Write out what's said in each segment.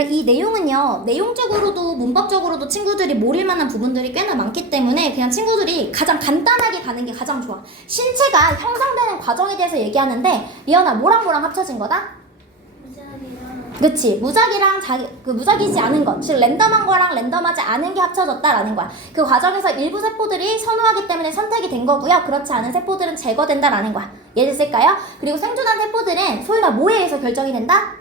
이 내용은요, 내용적으로도 문법적으로도 친구들이 모를 만한 부분들이 꽤나 많기 때문에 그냥 친구들이 가장 간단하게 가는 게 가장 좋아. 신체가 형성되는 과정에 대해서 얘기하는데, 리언아, 뭐랑 뭐랑 합쳐진 거다? 무작이랑 그치 무작위랑 자기 그 무작위지 않은 것, 즉 랜덤한 거랑 랜덤하지 않은 게 합쳐졌다라는 거야. 그 과정에서 일부 세포들이 선호하기 때문에 선택이 된 거고요. 그렇지 않은 세포들은 제거된다라는 거야. 이해됐을까요? 그리고 생존한 세포들은 의해서 결정이 된다?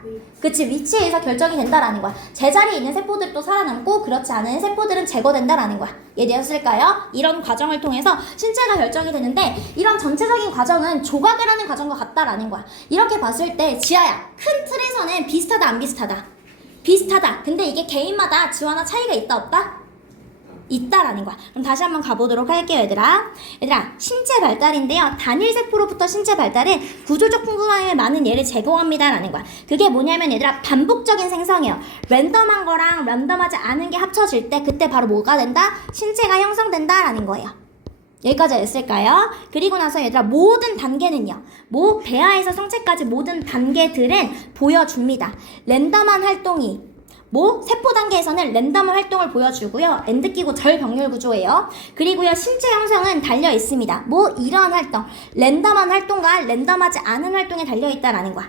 그치 위치에 의해서 결정이 된다라는 거야. 제자리에 있는 세포들도 살아남고 그렇지 않은 세포들은 제거된다라는 거야. 이해되었을까요? 이런 과정을 통해서 신체가 결정이 되는데 이런 전체적인 과정은 조각을 하는 과정과 같다라는 거야. 이렇게 봤을 때 지아야 큰 틀에서는 비슷하다 안 비슷하다? 비슷하다. 근데 이게 개인마다 지와나 차이가 있다 없다? 있다라는 거야. 그럼 다시 한번 가보도록 할게요, 얘들아. 얘들아, 신체 발달인데요. 단일 세포로부터 신체 발달은 구조적 궁금함이 많은 예를 제공합니다라는 거야. 그게 뭐냐면 얘들아, 반복적인 생성이에요. 랜덤한 거랑 랜덤하지 않은 게 합쳐질 때 그때 바로 뭐가 된다? 신체가 형성된다라는 거예요. 여기까지 됐을까요? 그리고 나서 얘들아 모든 단계는요. 모 배아에서 성체까지 모든 단계들은 보여줍니다. 랜덤한 활동이 뭐 세포 단계에서는 랜덤한 활동을 보여주고요. 엔드 끼고 절 병렬 구조예요. 그리고요 신체 형성은 달려 있습니다. 뭐 이러한 활동, 랜덤한 활동과 랜덤하지 않은 활동에 달려 있다라는 거야.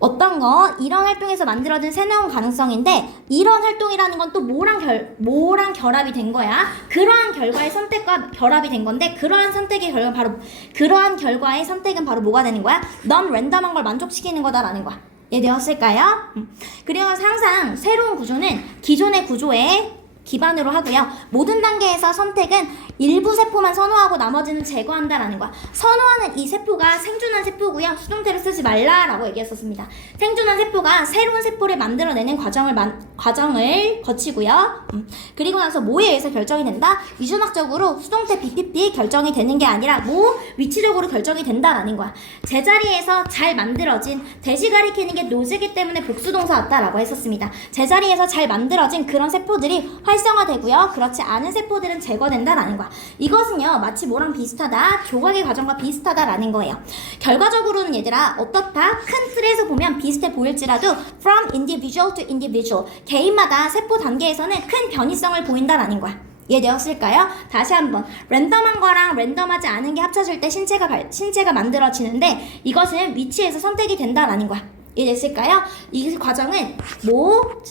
어떤 거 이런 활동에서 만들어진 새로운 가능성인데 이런 활동이라는 건 또 뭐랑 결 뭐랑 결합이 된 거야? 그러한 결과의 선택과 결합이 된 건데 그러한 선택의 결과 바로 그러한 결과의 선택은 바로 뭐가 되는 거야? 넌 랜덤한 걸 만족시키는 거다라는 거야. 이해되었을까요? 음. 그리고 항상 새로운 구조는 기존의 구조에 기반으로 하고요. 모든 단계에서 선택은 일부 세포만 선호하고 나머지는 제거한다라는 거야. 선호하는 이 세포가 생존한 세포고요. 수동태를 쓰지 말라라고 얘기했었습니다. 생존한 세포가 새로운 세포를 만들어내는 과정을 만, 과정을 거치고요. 음. 그리고 나서 뭐에 의해서 결정이 된다? 유전학적으로 수동태 BPP 결정이 되는 게 아니라 뭐 위치적으로 결정이 된다라는 거야. 제자리에서 잘 만들어진 대시 가리키는 게 노즈기 때문에 복수동사 같다라고 했었습니다. 제자리에서 잘 만들어진 그런 세포들이 활 성화되고요. 그렇지 않은 세포들은 제거된다라는 거야. 이것은요, 마치 뭐랑 비슷하다, 조각의 과정과 비슷하다라는 거예요. 결과적으로는 얘들아, 어떻다? 큰 틀에서 보면 비슷해 보일지라도 from individual to individual, 개인마다 세포 단계에서는 큰 변이성을 보인다라는 거야. 이해되었을까요? 다시 한번 랜덤한 거랑 랜덤하지 않은 게 합쳐질 때 신체가 발, 신체가 만들어지는데 이것은 위치에서 선택이 된다라는 거야. 이해됐을까요? 이 과정은 뭐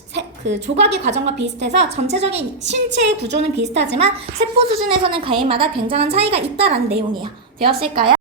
그 조각의 과정과 비슷해서 전체적인 신체의 구조는 비슷하지만 세포 수준에서는 개인마다 굉장한 차이가 있다라는 내용이에요. 되었을까요?